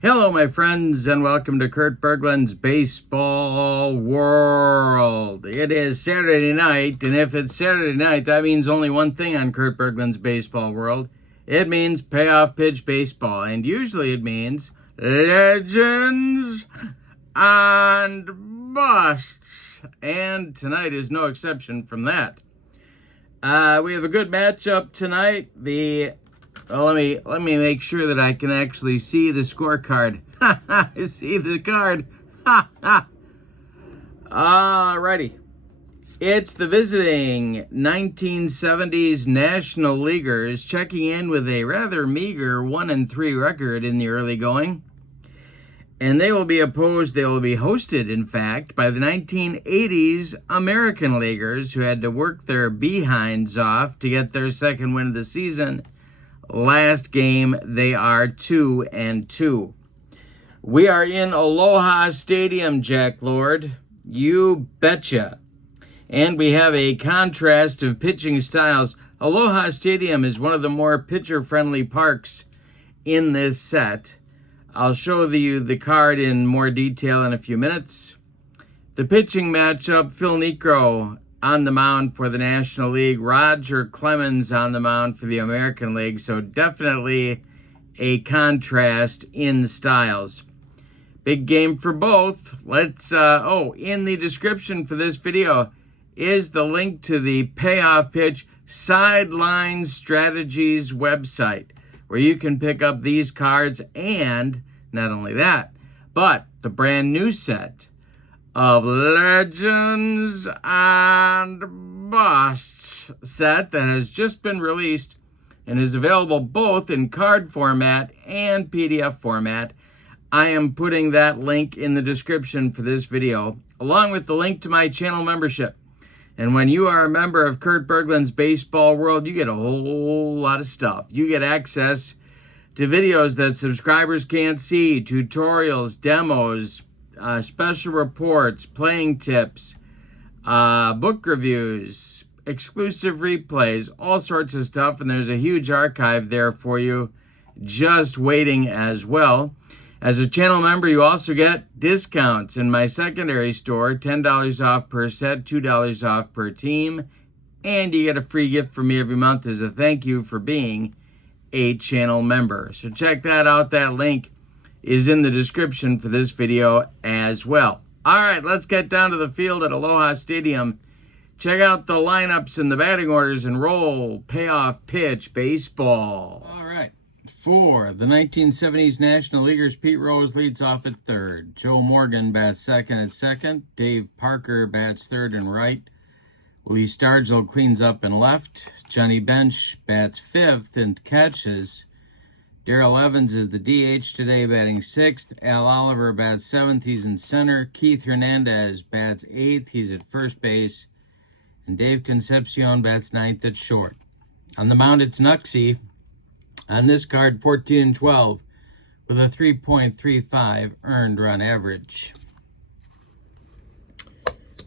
Hello, my friends, and welcome to Kurt Berglund's Baseball World. It is Saturday night, and if it's Saturday night, that means only one thing on Kurt Berglund's Baseball World. It means payoff pitch baseball, and usually it means legends and busts. And tonight is no exception from that. We have a good matchup tonight. Let me make sure that I can actually see the scorecard. See the card. Alrighty. It's the visiting 1970s National Leaguers checking in with a rather meager 1-3 record in the early going. And they will be hosted, in fact, by the 1980s American Leaguers, who had to work their behinds off to get their second win of the season. Last game, they are 2-2. We are in Aloha Stadium, Jack Lord. You betcha. And we have a contrast of pitching styles. Aloha Stadium is one of the more pitcher-friendly parks in this set. I'll show you the card in more detail in a few minutes. The pitching matchup, Phil Niekro on the mound for the National League, Roger Clemens on the mound for the American League, so definitely a contrast in styles. Big game for both. In the description for this video is the link to the Payoff Pitch Sideline Strategies website, where you can pick up these cards, and not only that, but the brand new set of Legends and Busts set that has just been released and is available both in card format and PDF format. I am putting that link in the description for this video, along with the link to my channel membership. And when you are a member of Kurt Berglund's Baseball World, you get a whole lot of stuff. You get access to videos that subscribers can't see, tutorials, demos, special reports, playing tips, book reviews, exclusive replays, all sorts of stuff. And there's a huge archive there for you just waiting as well. As a channel member, you also get discounts in my secondary store, $10 off per set, $2 off per team. And you get a free gift from me every month as a thank you for being a channel member. So check that out. That link is in the description for this video as well. All right, let's get down to the field at Aloha Stadium. Check out the lineups and the batting orders and roll payoff pitch baseball. All right, for the 1970s National Leaguers, Pete Rose leads off at third. Joe Morgan bats second at second. Dave Parker bats third and right. Lee Stargell cleans up and left. Johnny Bench bats fifth and catches. Darrell Evans is the DH today, batting sixth. Al Oliver bats seventh, he's in center. Keith Hernandez bats eighth, he's at first base. And Dave Concepcion bats ninth at short. On the mound, it's Nuxie. On this card, 14-12, with a 3.35 earned run average.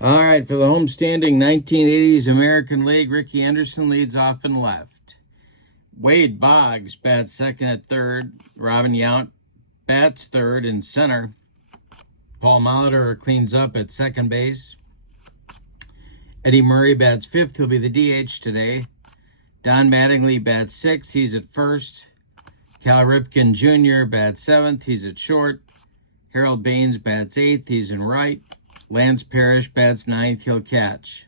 All right, for the homestanding 1980s American League, Ricky Anderson leads off and left. Wade Boggs bats second at third. Robin Yount bats third and center. Paul Molitor cleans up at second base. Eddie Murray bats fifth. He'll be the DH today. Don Mattingly bats sixth. He's at first. Cal Ripken Jr. bats seventh. He's at short. Harold Baines bats eighth. He's in right. Lance Parrish bats ninth. He'll catch.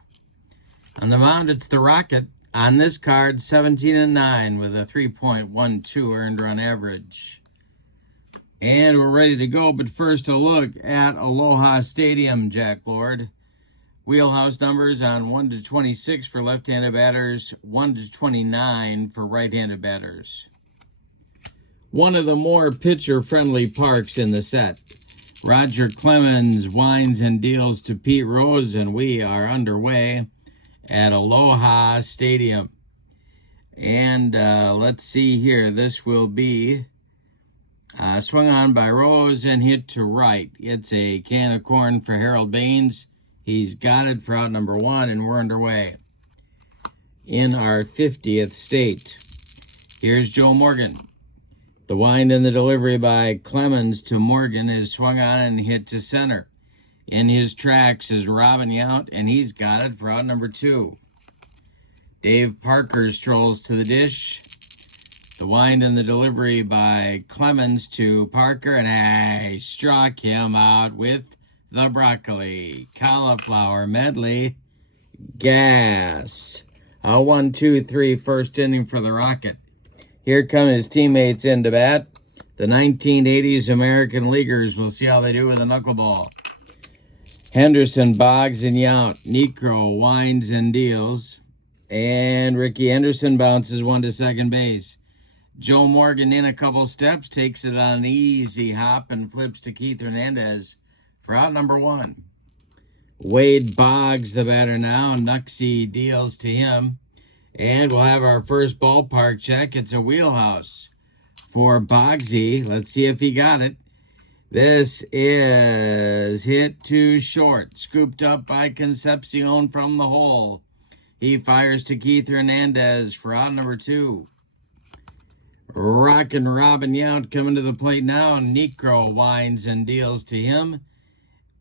On the mound, it's the Rocket. On this card, 17-9 with a 3.12 earned run average. And we're ready to go, but first a look at Aloha Stadium, Jack Lord. Wheelhouse numbers on 1-26 for left-handed batters, 1-29 for right-handed batters. One of the more pitcher-friendly parks in the set. Roger Clemens whines and deals to Pete Rose, and we are underway at Aloha Stadium. And let's see here. This will be swung on by Rose and hit to right. It's a can of corn for Harold Baines. He's got it for out number one, and we're underway in our 50th state. Here's Joe Morgan. The wind and the delivery by Clemens to Morgan is swung on and hit to center. In his tracks is Robin Yount, and he's got it for out number 2. Dave Parker strolls to the dish. The wind and the delivery by Clemens to Parker, and I struck him out with the broccoli. Cauliflower medley. Gas. A 1-2-3 first inning for the Rocket. Here come his teammates into bat. The 1980s American Leaguers. We'll see how they do with the knuckleball. Henderson, Boggs, and Yount. Niekro winds and deals. And Ricky Henderson bounces one to second base. Joe Morgan in a couple steps, takes it on an easy hop and flips to Keith Hernandez for out number 1. Wade Boggs, the batter now. Nuxie deals to him. And we'll have our first ballpark check. It's a wheelhouse for Boggsy. Let's see if he got it. This is hit too short. Scooped up by Concepcion from the hole. He fires to Keith Hernandez for out number 2. Rockin' Robin Yount coming to the plate now. Niekro winds and deals to him.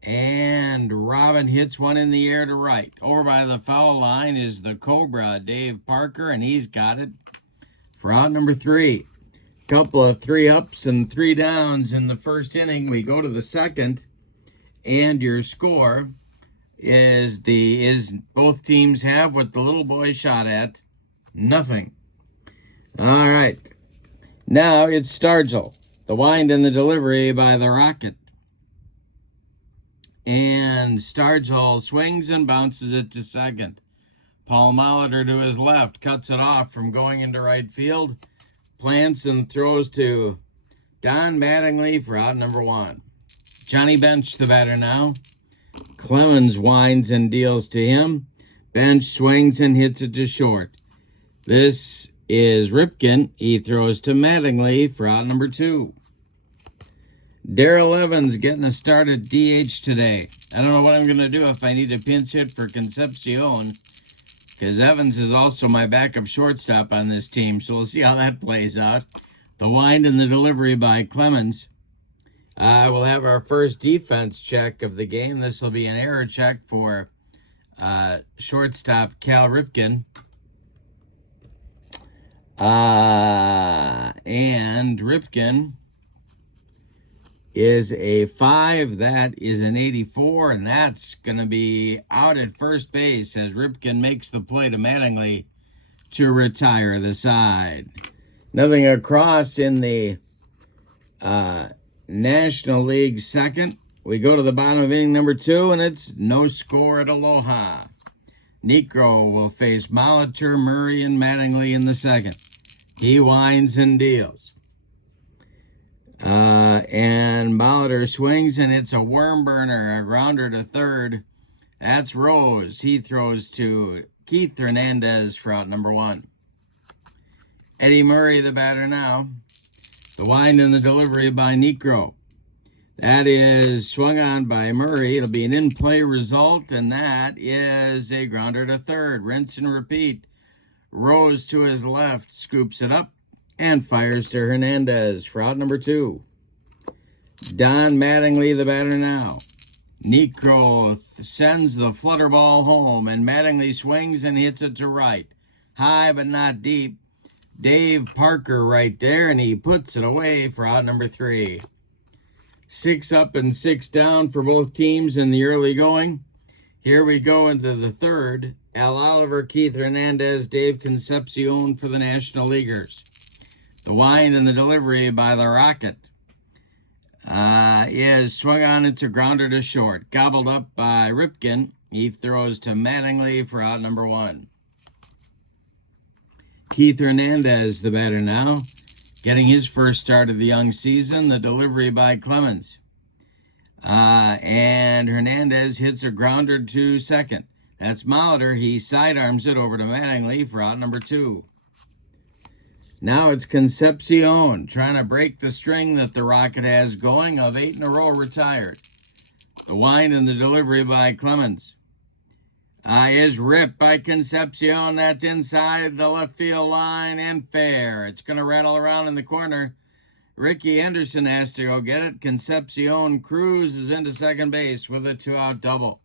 And Robin hits one in the air to right. Over by the foul line is the Cobra, Dave Parker, and he's got it for out number 3. Couple of 3 ups and 3 downs in the first inning. We go to the second, and your score is both teams have what the little boy shot at. Nothing. All right. Now it's Stargell. The wind and the delivery by the Rocket. And Stargell swings and bounces it to second. Paul Molitor to his left cuts it off from going into right field. Plants and throws to Don Mattingly for out number 1. Johnny Bench, the batter now. Clemens winds and deals to him. Bench swings and hits it to short. This is Ripken. He throws to Mattingly for out number 2. Darrell Evans getting a start at DH today. I don't know what I'm going to do if I need a pinch hit for Concepcion, because Evans is also my backup shortstop on this team, so we'll see how that plays out. The wind and the delivery by Clemens. We'll have our first defense check of the game. This will be an error check for shortstop Cal Ripken. And Ripken is a 5. That is an 84, and that's going to be out at first base as Ripken makes the play to Mattingly to retire the side. Nothing across in the National League second. We go to the bottom of inning number 2, and it's no score at Aloha. Niekro will face Molitor, Murray, and Mattingly in the second. He winds and deals. And Molitor swings, and it's a worm burner, a grounder to third. That's Rose. He throws to Keith Hernandez for out number 1. Eddie Murray, the batter now. The wind and the delivery by Niekro. That is swung on by Murray. It'll be an in-play result, and that is a grounder to third. Rinse and repeat. Rose to his left, scoops it up, and fires to Hernandez for out number 2. Don Mattingly, the batter now. Niekro sends the flutter ball home, and Mattingly swings and hits it to right. High but not deep. Dave Parker right there, and he puts it away for out number 3. 6 up and 6 down for both teams in the early going. Here we go into the third. Al Oliver, Keith Hernandez, Dave Concepcion for the National Leaguers. The wind and the delivery by the Rocket is swung on. It's a grounder to short. Gobbled up by Ripken. He throws to Mattingly for out number 1. Keith Hernandez, the batter now, getting his first start of the young season. The delivery by Clemens. And Hernandez hits a grounder to second. That's Molitor. He sidearms it over to Mattingly for out number 2. Now it's Concepcion trying to break the string that the Rocket has going of 8 in a row retired. The wind and the delivery by Clemens is ripped by Concepcion. That's inside the left field line and fair. It's going to rattle around in the corner. Ricky Henderson has to go get it. Concepcion Cruz is into second base with a 2-out double.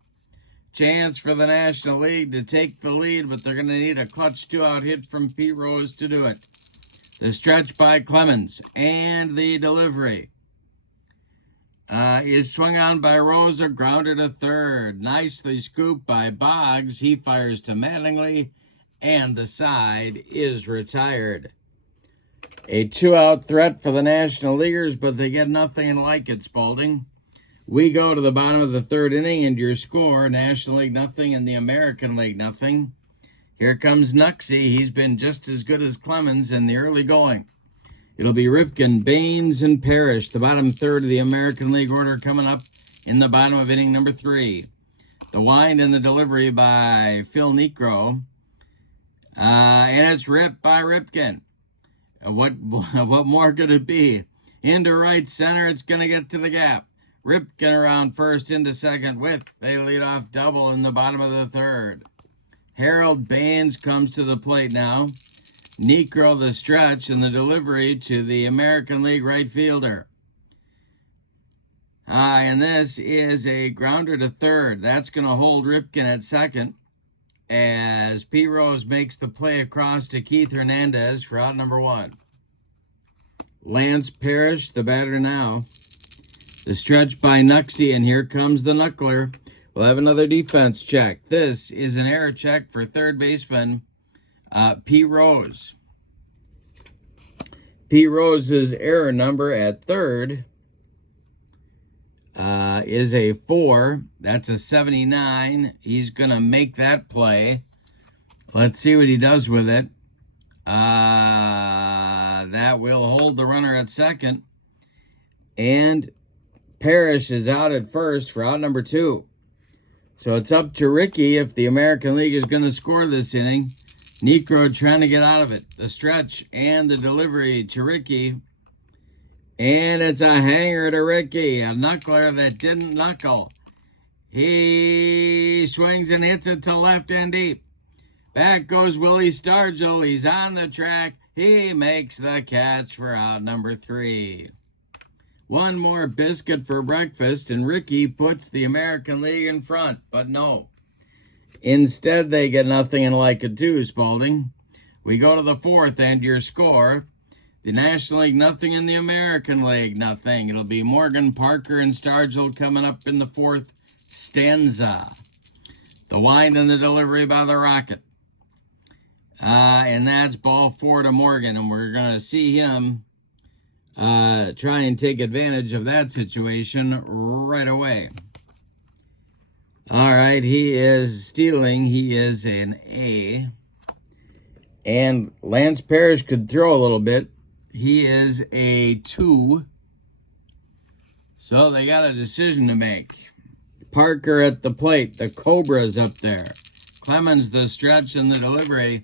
Chance for the National League to take the lead, but they're going to need a clutch 2-out hit from Pete Rose to do it. The stretch by Clemens, and the delivery is swung on by Rose, a grounder to third. Nicely scooped by Boggs. He fires to Mattingly, and the side is retired. A 2-out threat for the National Leaguers, but they get nothing like it, Spalding. We go to the bottom of the third inning, and your score, National League nothing and the American League nothing. Here comes Nuxie. He's been just as good as Clemens in the early going. It'll be Ripken, Baines, and Parrish, the bottom third of the American League order, coming up in the bottom of inning number 3. The wind and the delivery by Phil Niekro. And it's ripped by Ripken. What more could it be? Into right center, it's going to get to the gap. Ripken around first into second with a leadoff double in the bottom of the third. Harold Baines comes to the plate now. Niekro the stretch and the delivery to the American League right fielder. And this is a grounder to third. That's going to hold Ripken at second as Pete Rose makes the play across to Keith Hernandez for out number 1. Lance Parrish, the batter now. The stretch by Nuxie, and here comes the knuckler. We'll have another defense check. This is an error check for third baseman Pete Rose. Pete Rose's error number at third is a 4. That's a 79. He's going to make that play. Let's see what he does with it. That will hold the runner at second. And Parrish is out at first for out number 2. So it's up to Ricky if the American League is going to score this inning. Niekro trying to get out of it. The stretch and the delivery to Ricky. And it's a hanger to Ricky. A knuckler that didn't knuckle. He swings and hits it to left and deep. Back goes Willie Stargell. He's on the track. He makes the catch for out number 3. One more biscuit for breakfast, and Ricky puts the American League in front. But no. Instead, they get nothing and like it too, Spalding. We go to the 4th, and your score. The National League nothing and the American League nothing. It'll be Morgan, Parker, and Stargell coming up in the 4th stanza. The wind and the delivery by the Rocket. And that's ball 4 to Morgan, and we're going to see him try and take advantage of that situation right away. All right, he is stealing. He is an A. And Lance Parrish could throw a little bit. He is a 2. So they got a decision to make. Parker at the plate. The Cobra's up there. Clemens the stretch and the delivery.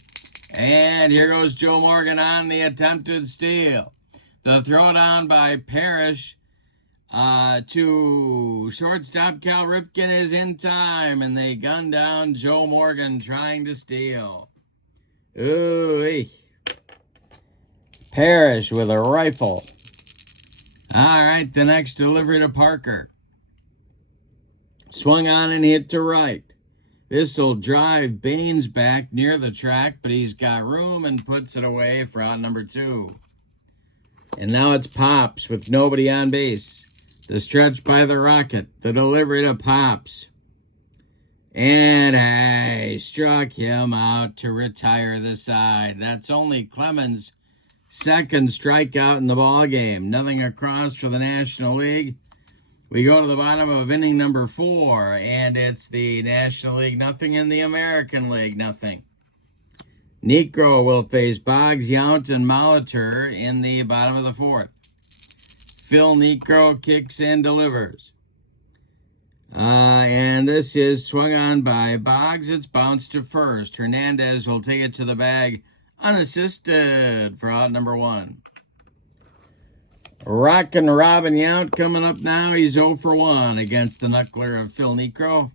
And here goes Joe Morgan on the attempted steal. The throwdown by Parrish to shortstop Cal Ripken is in time, and they gun down Joe Morgan trying to steal. Ooh-wee. Parrish with a rifle. All right, the next delivery to Parker. Swung on and hit to right. This will drive Baines back near the track, but he's got room and puts it away for out number 2. And now it's Pops with nobody on base. The stretch by the Rocket. The delivery to Pops. And hey, struck him out to retire the side. That's only Clemens' second strikeout in the ball game. Nothing across for the National League. We go to the bottom of inning number 4, and it's the National League nothing and the American League nothing. Niekro will face Boggs, Yount, and Molitor in the bottom of the 4th. Phil Niekro kicks and delivers. And this is swung on by Boggs. It's bounced to first. Hernandez will take it to the bag unassisted for out number 1. Rockin' Robin Yount coming up now. He's 0 for 1 against the knuckler of Phil Niekro.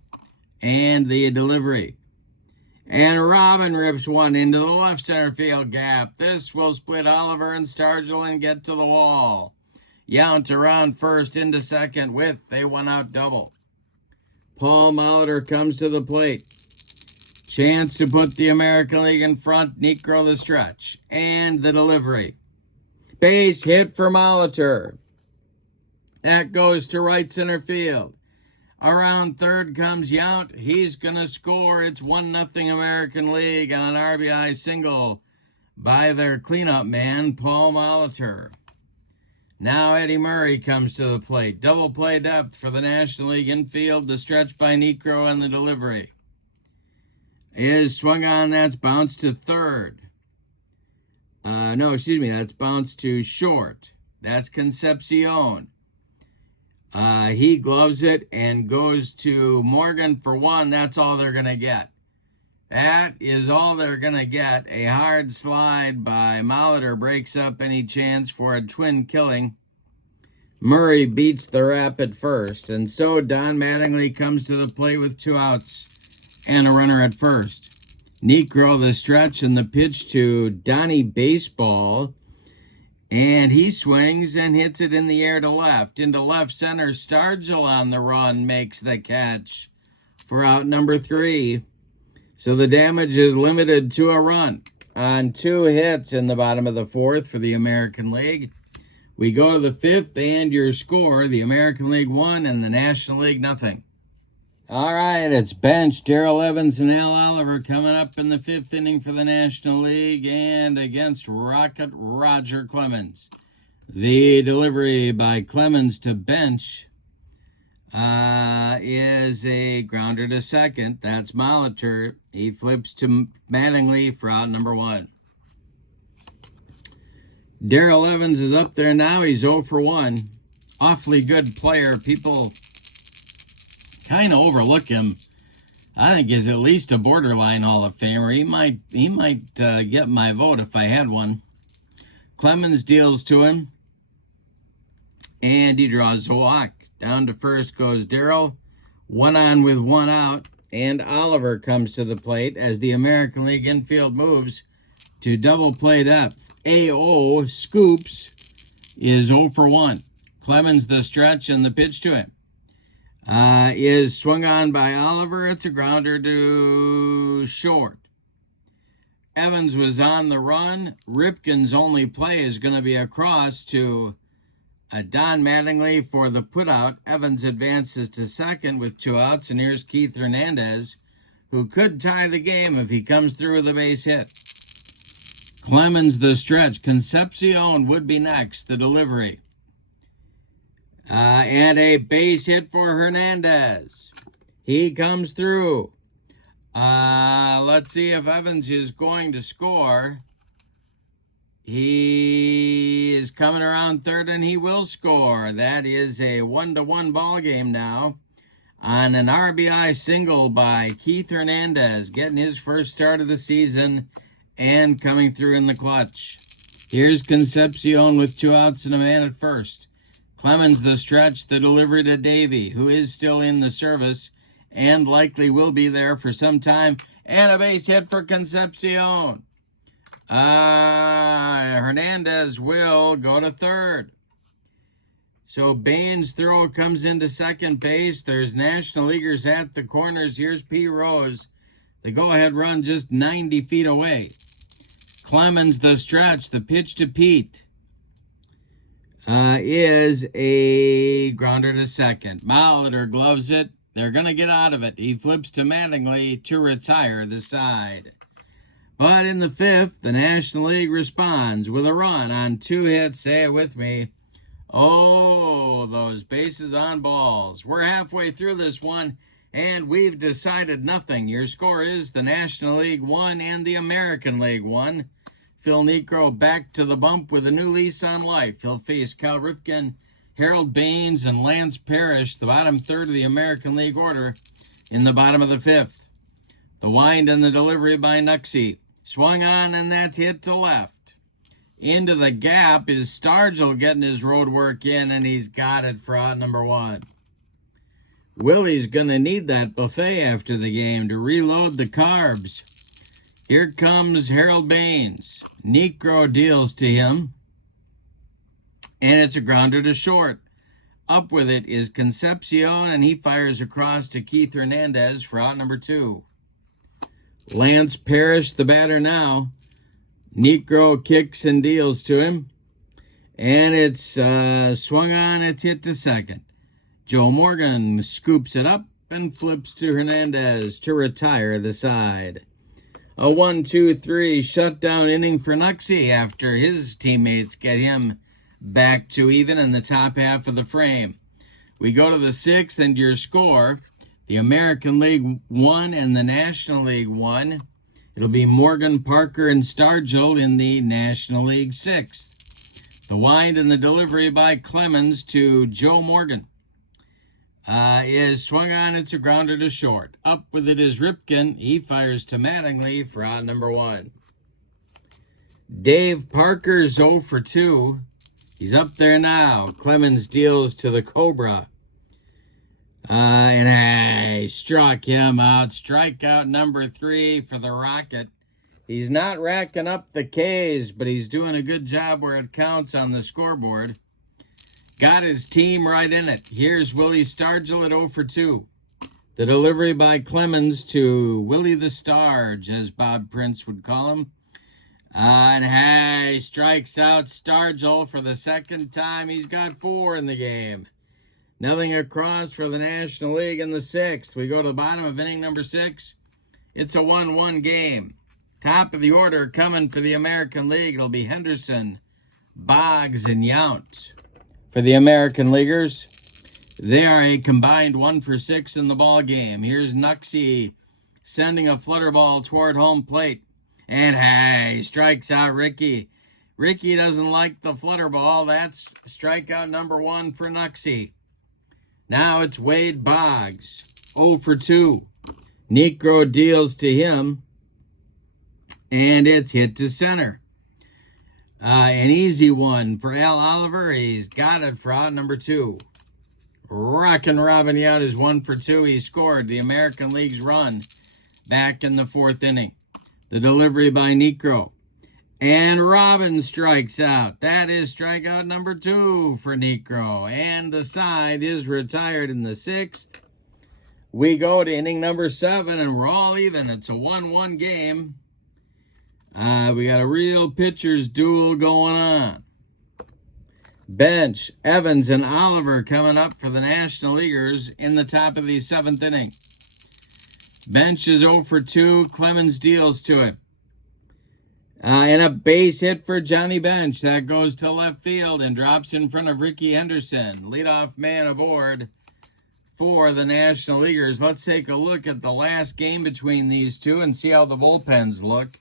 And the delivery. And Robin rips one into the left center field gap. This will split Oliver and Stargell and get to the wall. Yount around first into second with a 1-out double. Paul Molitor comes to the plate. Chance to put the American League in front. Niekro the stretch and the delivery. Base hit for Molitor. That goes to right center field. Around third comes Yount. He's going to score. It's 1-0 American League on an RBI single by their cleanup man, Paul Molitor. Now Eddie Murray comes to the plate. Double play depth for the National League infield. The stretch by Niekro and the delivery is swung on. That's bounced to third. That's bounced to short. That's Concepcion. He gloves it and goes to Morgan for 1. That's all they're going to get. That is all they're going to get. A hard slide by Molitor breaks up any chance for a twin killing. Murray beats the rap at first, and so Don Mattingly comes to the plate with 2 outs and a runner at first. Niekro the stretch and the pitch to Donnie Baseball, and he swings and hits it in the air to left. Into left center, Stargell on the run makes the catch for out number 3. So the damage is limited to a run on 2 hits in the bottom of the 4th for the American League. We go to the 5th, and your score, the American League 1 and the National League 0. All right, it's bench. Darrell Evans and Al Oliver coming up in the 5th inning for the National League and against Rocket Roger Clemens. The delivery by Clemens to bench is a grounder to second. That's Molitor. He flips to Mattingly for out number 1. Darrell Evans is up there now. He's 0 for 1. Awfully good player. People kind of overlook him. I think he's at least a borderline Hall of Famer. He might get my vote if I had one. Clemens deals to him, and he draws a walk. Down to first goes Darrell. 1 on with 1 out, and Oliver comes to the plate as the American League infield moves to double play depth. A.O. Scoops is 0 for 1. Clemens the stretch and the pitch to him is swung on by Oliver. It's a grounder to short. Evans was on the run. Ripken's only play is going to be across to Don Mattingly for the putout. Evans advances to second with 2 outs, and here's Keith Hernandez, who could tie the game if he comes through with a base hit. Clemens the stretch. Concepcion would be next, the delivery. And a base hit for Hernandez. He comes through. Let's see if Evans is going to score. He is coming around third, and he will score. That is a 1-1 ball game now on an RBI single by Keith Hernandez, getting his first start of the season and coming through in the clutch. Here's Concepcion with 2 outs and a man at first. Clemens the stretch, the delivery to Davey, who is still in the service and likely will be there for some time, and a base hit for Concepcion. Hernandez will go to third. So Bain's throw comes into second base. There's National Leaguers at the corners. Here's P. Rose. The go-ahead run just 90 feet away. Clemens the stretch, the pitch to Pete is a grounder to second. Molitor gloves it. They're going to get out of it. He flips to Mattingly to retire the side. But in the 5th, the National League responds with a run on 2 hits. Say it with me. Oh, those bases on balls. We're halfway through this one, and we've decided nothing. Your score is the National League 1 and the American League 1. Phil Niekro back to the bump with a new lease on life. He'll face Cal Ripken, Harold Baines, and Lance Parrish, the bottom third of the American League order, in the bottom of the 5th. The wind and the delivery by Nuxie. Swung on, and that's hit to left. Into the gap is Stargell getting his road work in, and he's got it for out number 1. Willie's going to need that buffet after the game to reload the carbs. Here comes Harold Baines. Niekro deals to him. and it's a grounder to short. Up with it is Concepcion, and he fires across to Keith Hernandez for out number 2. Lance Parrish, the batter now. Niekro kicks and deals to him, and it's swung on, it's hit to second. Joe Morgan scoops it up and flips to Hernandez to retire the side. A 1-2-3 shutdown inning for Nuxie after his teammates get him back to even in the top half of the frame. We go to the 6th, and your score, the American League 1 and the National League 1. It'll be Morgan, Parker, and Stargell in the National League 6th. The wind and the delivery by Clemens to Joe Morgan is swung on. It's a grounder to short. Up with it is Ripken. He fires to Mattingly for out number 1. Dave Parker's 0 for 2. He's up there now. Clemens deals to the Cobra. And I struck him out. Strikeout number 3 for the Rocket. He's not racking up the Ks, but he's doing a good job where it counts on the scoreboard. Got his team right in it. Here's Willie Stargell at 0 for 2. The delivery by Clemens to Willie the Starge, as Bob Prince would call him. And he strikes out Stargell for the second time. He's got 4 in the game. Nothing across for the National League in the 6th. We go to the bottom of inning number 6. It's a 1-1 game. Top of the order coming for the American League. It'll be Henderson, Boggs, and Yount. For the American Leaguers, they are a combined 1 for 6 in the ball game. Here's Nuxie sending a flutter ball toward home plate. And he strikes out Ricky. Ricky doesn't like the flutter ball. That's strikeout number 1 for Nuxie. Now it's Wade Boggs, 0 for 2. Niekro deals to him, and it's hit to center. An easy one for Al Oliver. He's got it for out number 2. Rockin' Robin Yount is 1 for 2. He scored the American League's run back in the 4th inning. The delivery by Niekro. And Robin strikes out. That is strikeout number 2 for Niekro. And the side is retired in the 6th. We go to inning number 7, and we're all even. It's a 1-1 game. We got a real pitcher's duel going on. Bench, Evans, and Oliver coming up for the National Leaguers in the top of the 7th inning. Bench is 0 for 2. Clemens deals to it. And a base hit for Johnny Bench. That goes to left field and drops in front of Ricky Henderson. Leadoff man aboard for the National Leaguers. Let's take a look at the last game between these two and see how the bullpens look.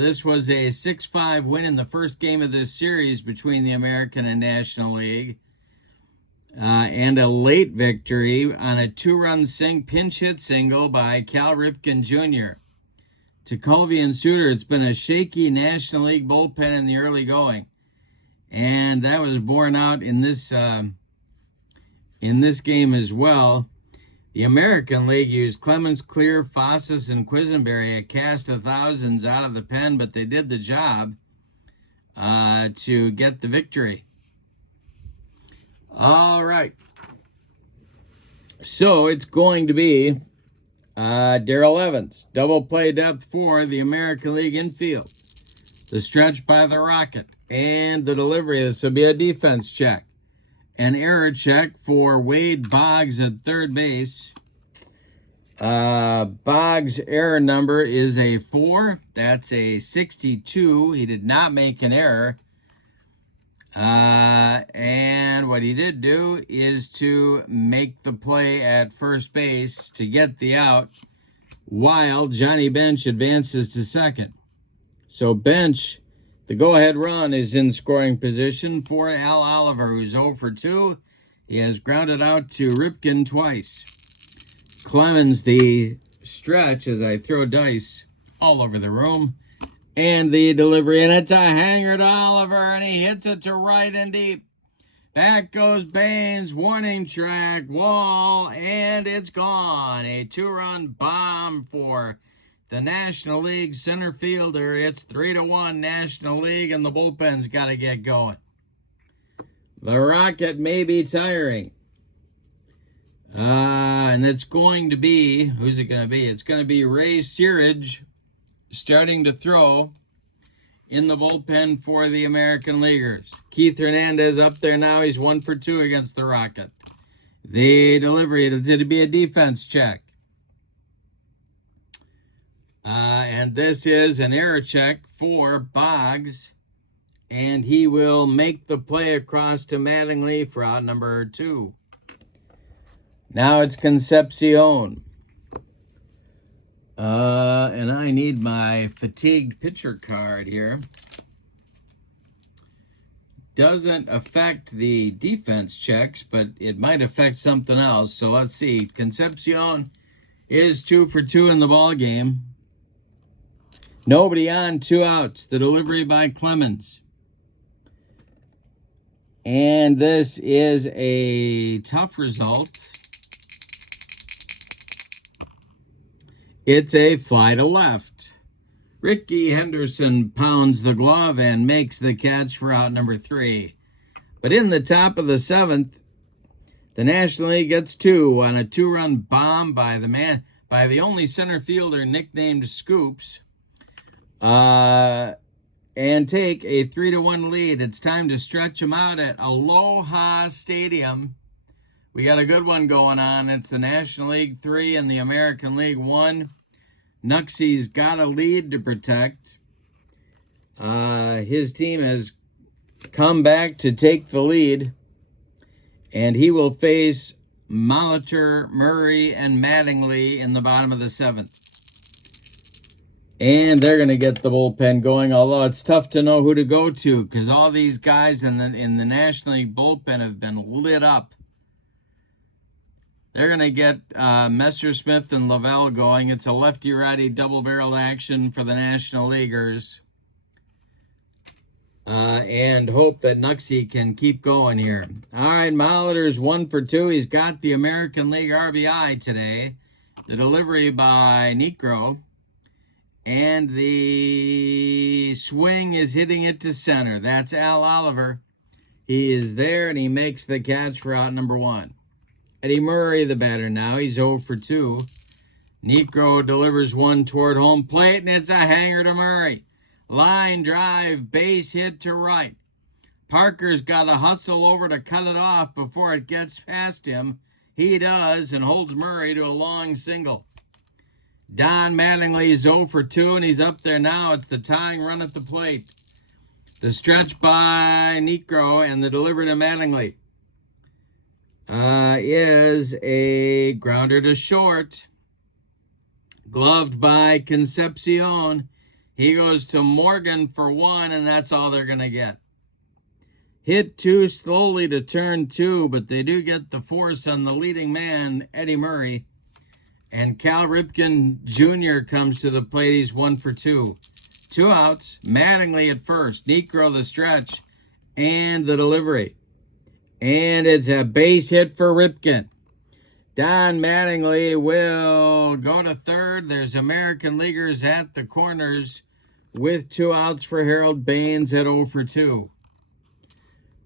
This was a 6-5 win in the first game of this series between the American and National League. And a late victory on a 2-run pinch hit single by Cal Ripken Jr. To Colby and Suter, it's been a shaky National League bullpen in the early going. And that was borne out in this game as well. The American League used Clemens, Clear, Fossas, and Quisenberry, a cast of thousands out of the pen, but they did the job to get the victory. All right. So it's going to be Darrell Evans, double play depth for the American League infield. The stretch by the Rocket and the delivery. This will be a defense check. An error check for Wade Boggs at third base. Boggs' error number is a 4. That's a 62. He did not make an error. And what he did do is to make the play at first base to get the out while Johnny Bench advances to second. So Bench, the go-ahead run is in scoring position for Al Oliver, who's 0 for 2. He has grounded out to Ripken twice. Clemens, the stretch as I throw dice all over the room. And the delivery, and it's a hanger to Oliver, and he hits it to right and deep. Back goes Baines, warning track, wall, and it's gone. A 2-run bomb for the National League center fielder. It's 3-1 National League, and the bullpen's got to get going. The rocket may be tiring. And it's going to be, who's it going to be? It's going to be Ray Searage starting to throw in the bullpen for the American Leaguers. Keith Hernandez up there now. He's 1 for 2 against the Rocket. The delivery, it'll be a defense check. And this is an error check for Boggs. And he will make the play across to Mattingly for out number 2. Now it's Concepcion. And I need my fatigued pitcher card here. Doesn't affect the defense checks, but it might affect something else. So let's see. Concepcion is 2 for 2 in the ball game. Nobody on, 2 outs. The delivery by Clemens. And this is a tough result. It's a fly to left. Ricky Henderson pounds the glove and makes the catch for out number 3. But in the top of the 7th, the National League gets 2 on a 2-run bomb by the only center fielder nicknamed Scoops. And take a 3-1 lead. It's time to stretch them out at Aloha Stadium. We got a good one going on. It's the National League 3 and the American League 1. Nuxie's got a lead to protect. His team has come back to take the lead. And he will face Molitor, Murray, and Mattingly in the bottom of the 7th. And they're going to get the bullpen going, although it's tough to know who to go to because all these guys in the National League bullpen have been lit up. They're going to get Messersmith and Lavelle going. It's a lefty-righty double-barrel action for the National Leaguers. And hope that Nuxie can keep going here. All right, Molitor's 1 for 2. He's got the American League RBI today. The delivery by Niekro. And the swing is hitting it to center. That's Al Oliver. He is there, and he makes the catch for out number 1. Eddie Murray, the batter now. He's 0 for 2. Niekro delivers one toward home plate, and it's a hanger to Murray. Line drive, base hit to right. Parker's got to hustle over to cut it off before it gets past him. He does, and holds Murray to a long single. Don Mattingly is 0 for 2, and he's up there now. It's the tying run at the plate. The stretch by Niekro and the delivery to Mattingly is a grounder to short. Gloved by Concepcion. He goes to Morgan for 1, and that's all they're going to get. Hit too slowly to turn 2, but they do get the force on the leading man, Eddie Murray. And Cal Ripken Jr. comes to the plate. He's 1 for 2. 2 outs. Mattingly at first. Niekro the stretch. And the delivery. And it's a base hit for Ripken. Don Mattingly will go to third. There's American Leaguers at the corners with 2 outs for Harold Baines at 0 for 2.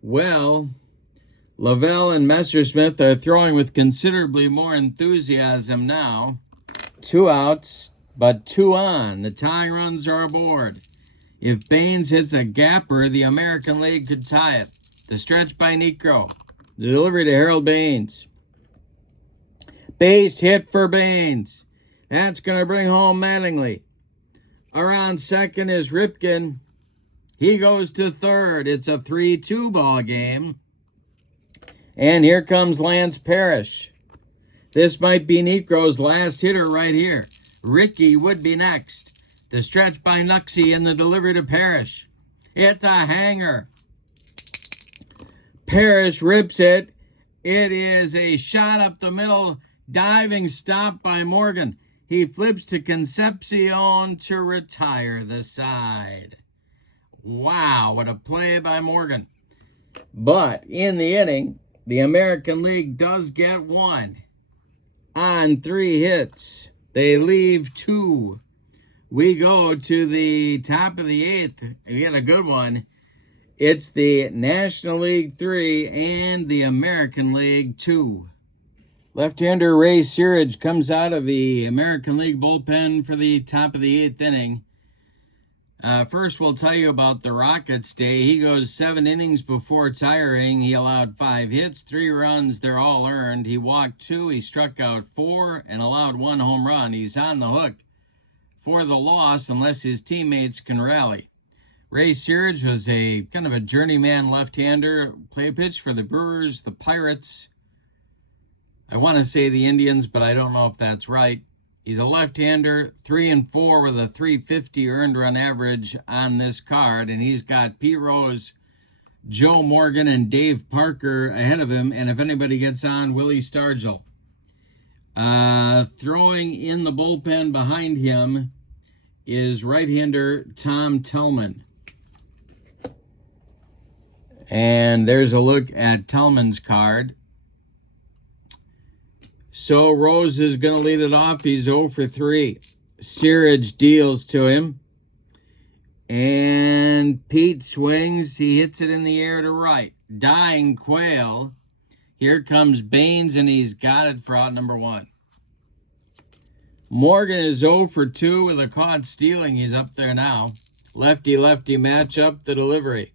Well, Lavelle and Messersmith are throwing with considerably more enthusiasm now. 2 outs, but 2 on. The tying runs are aboard. If Baines hits a gapper, the American League could tie it. The stretch by Niekro. The delivery to Harold Baines. Base hit for Baines. That's going to bring home Mattingly. Around second is Ripken. He goes to third. It's a 3-2 ball game. And here comes Lance Parrish. This might be Niekro's last hitter right here. Ricky would be next. The stretch by Nuxie and the delivery to Parrish. It's a hanger. Parrish rips it. It is a shot up the middle. Diving stop by Morgan. He flips to Concepcion to retire the side. Wow, what a play by Morgan. But in the inning, the American League does get 1 on 3 hits. They leave 2. We go to the top of the 8th. We had a good one. It's the National League 3 and the American League 2. Left-hander Ray Searage comes out of the American League bullpen for the top of the 8th inning. First, we'll tell you about the Rockets' day. He goes 7 innings before tiring. He allowed 5 hits, 3 runs. They're all earned. He walked 2. He struck out 4 and allowed 1 home run. He's on the hook for the loss unless his teammates can rally. Ray Searage was a kind of a journeyman left-hander. Pitched for the Brewers, the Pirates. I want to say the Indians, but I don't know if that's right. He's a left-hander, 3-4 with a .350 earned run average on this card, and he's got Pete Rose, Joe Morgan, and Dave Parker ahead of him, and if anybody gets on, Willie Stargell. Throwing in the bullpen behind him is right-hander Tom Tellman. And there's a look at Tellman's card. So Rose is going to lead it off. He's 0 for 3. Searage deals to him. And Pete swings. He hits it in the air to right. Dying Quail. Here comes Baines, and he's got it for out number 1. Morgan is 0 for 2 with a caught stealing. He's up there now. Lefty-lefty matchup, the delivery.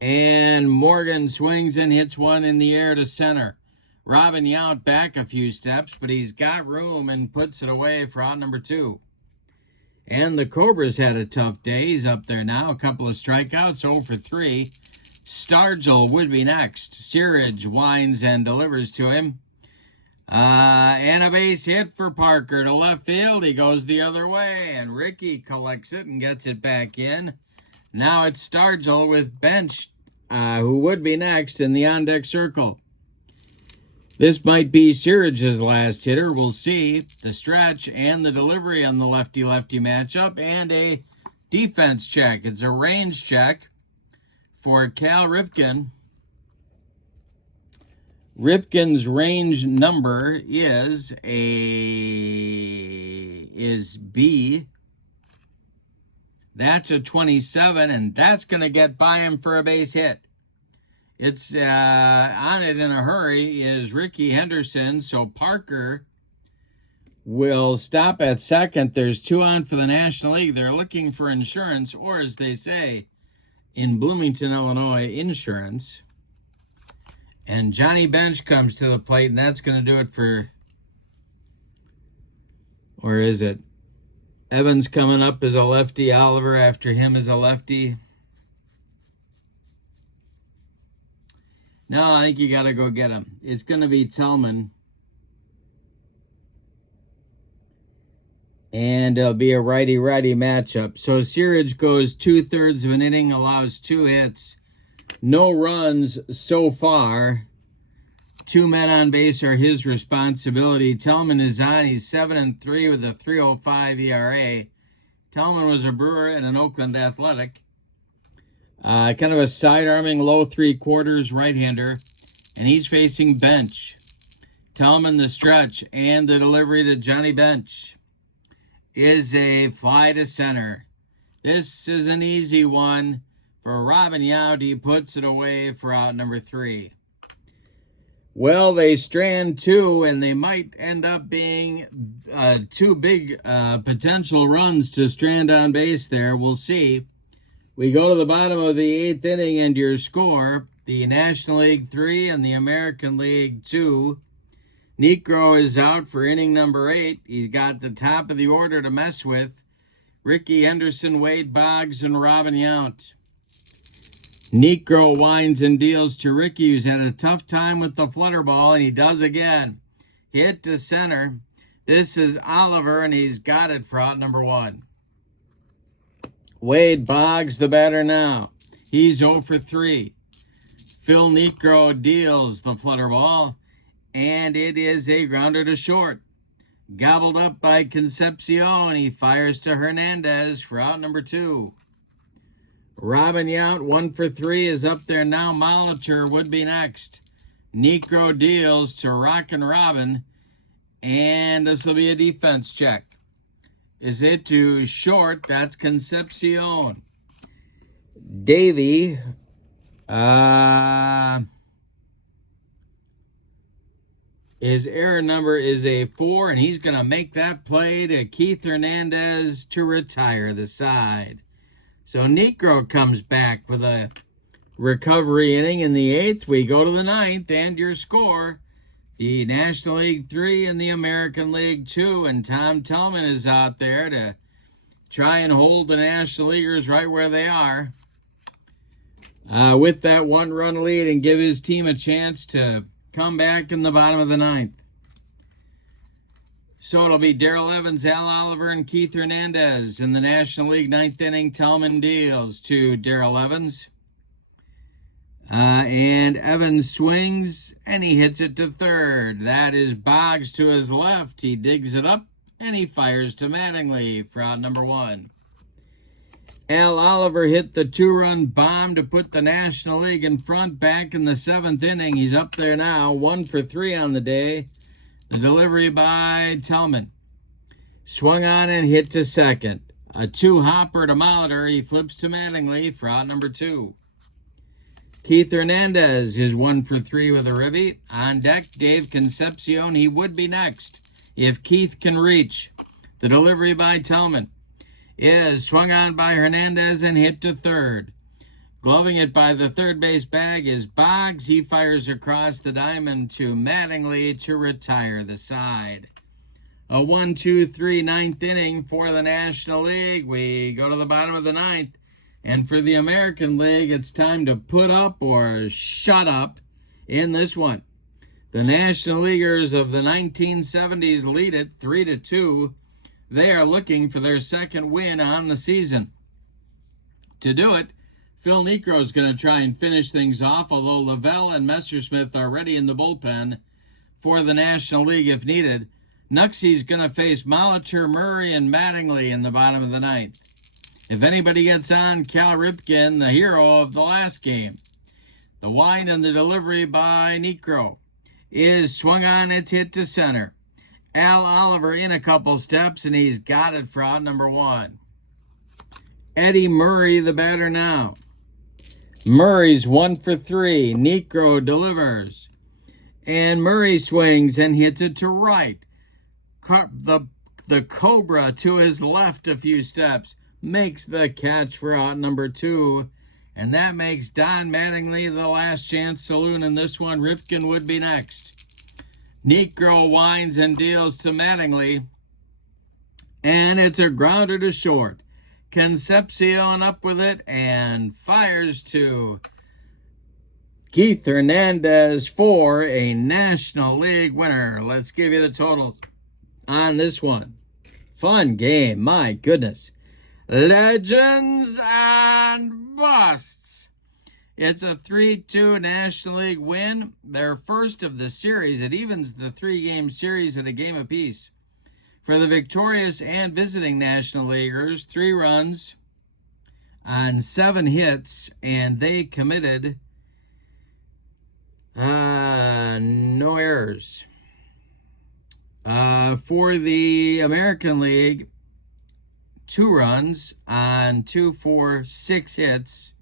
And Morgan swings and hits one in the air to center. Robin Yount back a few steps, but he's got room and puts it away for out number 2. And the Cobras had a tough day. He's up there now. A couple of strikeouts, 0 for 3. Stargell would be next. Searage winds and delivers to him. And a base hit for Parker to left field. He goes the other way, and Ricky collects it and gets it back in. Now it's Stargell with Bench, who would be next in the on-deck circle. This might be Searage's last hitter. We'll see. The stretch and the delivery on the lefty-lefty matchup and a defense check. It's a range check for Cal Ripken. Ripken's range number is B. That's a 27, and that's going to get by him for a base hit. It's on it in a hurry is Ricky Henderson, so Parker will stop at second. There's 2 on for the National League. They're looking for insurance, or as they say in Bloomington, Illinois, insurance. And Johnny Bench comes to the plate, and that's going to do it for, or is it? Evans coming up as a lefty. Oliver after him as a lefty. No, I think you got to go get him. It's going to be Tellman. And it'll be a righty-righty matchup. So Searage goes 2/3 of an inning, allows 2 hits. No runs so far. 2 men on base are his responsibility. Tellman is on. He's 7-3 with a 3.05 ERA. Tellman was a Brewer and an Oakland Athletic. Kind of a side-arming, low 3/4 right-hander. And he's facing Bench. Tellman the stretch and the delivery to Johnny Bench is a fly to center. This is an easy one for Robin Yount. He puts it away for out number 3. Well, they strand 2, and they might end up being 2 big potential runs to strand on base there. We'll see. We go to the bottom of the 8th inning, and your score, the National League 3 and the American League 2. Niekro is out for inning number 8. He's got the top of the order to mess with. Ricky Henderson, Wade Boggs, and Robin Yount. Niekro winds and deals to Ricky, who's had a tough time with the flutter ball, and he does again. Hit to center. This is Oliver, and he's got it for out number 1. Wade Boggs, the batter now. He's 0 for 3. Phil Niekro deals the flutter ball, and it is a grounder to short. Gobbled up by Concepcion. He fires to Hernandez for out number 2. Robin Yount, 1 for 3, is up there now. Molitor would be next. Niekro deals to Rockin' Robin, and this will be a defense check. Is it to short? That's Concepcion. Davey, his error number is a 4, and he's going to make that play to Keith Hernandez to retire the side. So Niekro comes back with a recovery inning in the 8th. We go to the 9th, and your score, the National League 3 and the American League 2, and Tom Tellman is out there to try and hold the National Leaguers right where they are with that 1-run lead and give his team a chance to come back in the bottom of the 9th. So it'll be Darrell Evans, Al Oliver, and Keith Hernandez in the National League 9th inning. Tellman deals to Darrell Evans. And Evans swings, and he hits it to third. That is Boggs to his left. He digs it up, and he fires to Mattingly for out number 1. Al Oliver hit the 2-run bomb to put the National League in front back in the 7th inning. He's up there now, 1 for 3 on the day. The delivery by Tellman. Swung on and hit to second. A 2-hopper to Molitor. He flips to Mattingly for out number 2. Keith Hernandez is 1 for 3 with a ribby. On deck, Dave Concepcion. He would be next if Keith can reach. The delivery by Tellman is swung on by Hernandez and hit to third. Gloving it by the third base bag is Boggs. He fires across the diamond to Mattingly to retire the side. A 1-2-3 9th inning for the National League. We go to the bottom of the 9th. And for the American League, it's time to put up or shut up in this one. The National Leaguers of the 1970s lead it 3-2. They are looking for their second win on the season. To do it, Phil Niekro is going to try and finish things off, although Lavelle and Messersmith are ready in the bullpen for the National League if needed. Nuxie's going to face Molitor, Murray, and Mattingly in the bottom of the 9th. If anybody gets on, Cal Ripken, the hero of the last game. The wind and the delivery by Niekro is swung on, it's hit to center. Al Oliver in a couple steps, and he's got it for out number 1. Eddie Murray, the batter now. Murray's 1 for 3. Niekro delivers. And Murray swings and hits it to right. The Cobra to his left a few steps makes the catch for out number 2. And that makes Don Mattingly the last chance saloon in this one. Ripken would be next. Niekro winds and deals to Mattingly. And it's a grounder to short. Concepcion up with it and fires to Keith Hernandez for a National League winner. Let's give you the totals on this one. Fun game, my goodness. Legends and busts. It's a 3-2 National League win. Their first of the series. It evens the 3-game series at a game apiece. For the victorious and visiting National Leaguers, 3 runs on 7 hits, and they committed no errors. For the American League, 2 runs on 2, 4, 6 hits,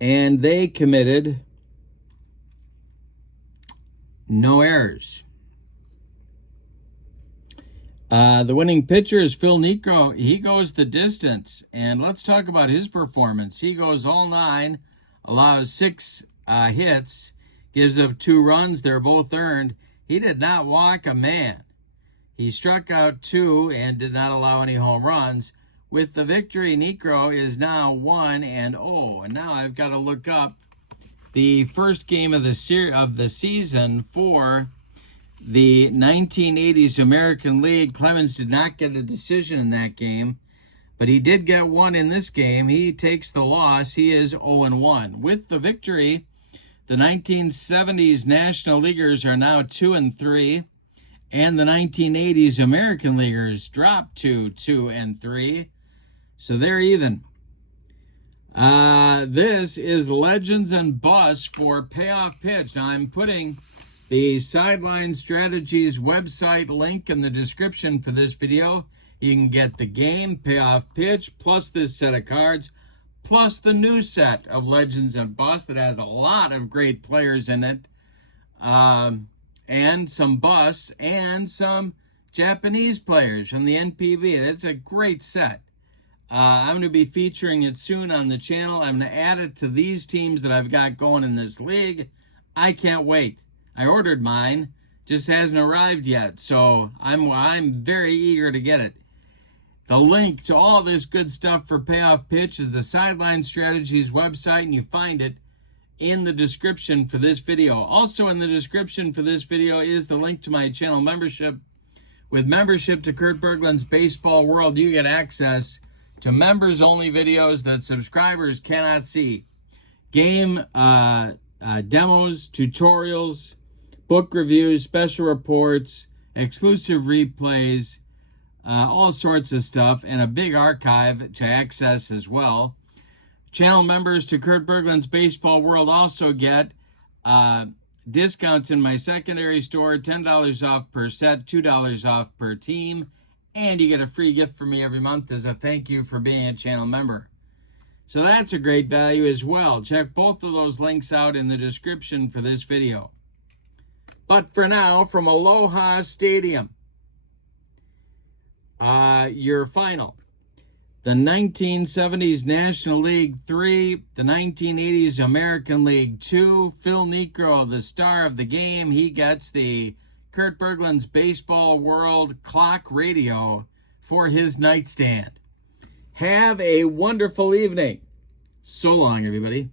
and they committed no errors. The winning pitcher is Phil Niekro. He goes the distance, and let's talk about his performance. He goes all 9, allows 6 hits, gives up 2 runs. They're both earned. He did not walk a man. He struck out 2 and did not allow any home runs. With the victory, Niekro is now 1-0. And now I've got to look up the first game of the season for the 1980s American League. Clemens did not get a decision in that game, but he did get one in this game. He takes the loss. He is 0-1. With the victory, the 1970s National Leaguers are now 2-3, and the 1980s American Leaguers dropped to 2-3, so they're even. This is Legends and Busts for Payoff Pitch. Now, I'm putting the Sideline Strategies website link in the description for this video. You can get the game, Payoff Pitch, plus this set of cards, plus the new set of Legends and Busts that has a lot of great players in it, and some busts and some Japanese players from the NPB. It's a great set. I'm going to be featuring it soon on the channel. I'm going to add it to these teams that I've got going in this league. I can't wait. I ordered mine, just hasn't arrived yet, so I'm very eager to get it. The link to all this good stuff for Payoff Pitch is the Sideline Strategies website, and you find it in the description for this video. Also in the description for this video is the link to my channel membership. With membership to Kurt Berglund's Baseball World, you get access to members-only videos that subscribers cannot see. Game demos, tutorials, book reviews, special reports, exclusive replays, all sorts of stuff, and a big archive to access as well. Channel members to Kurt Berglund's Baseball World also get discounts in my secondary store, $10 off per set, $2 off per team, and you get a free gift from me every month as a thank you for being a channel member. So that's a great value as well. Check both of those links out in the description for this video. But for now, from Aloha Stadium, your final. The 1970s National League 3, the 1980s American League 2. Phil Niekro, the star of the game, he gets the Kurt Berglund's Baseball World clock radio for his nightstand. Have a wonderful evening. So long, everybody.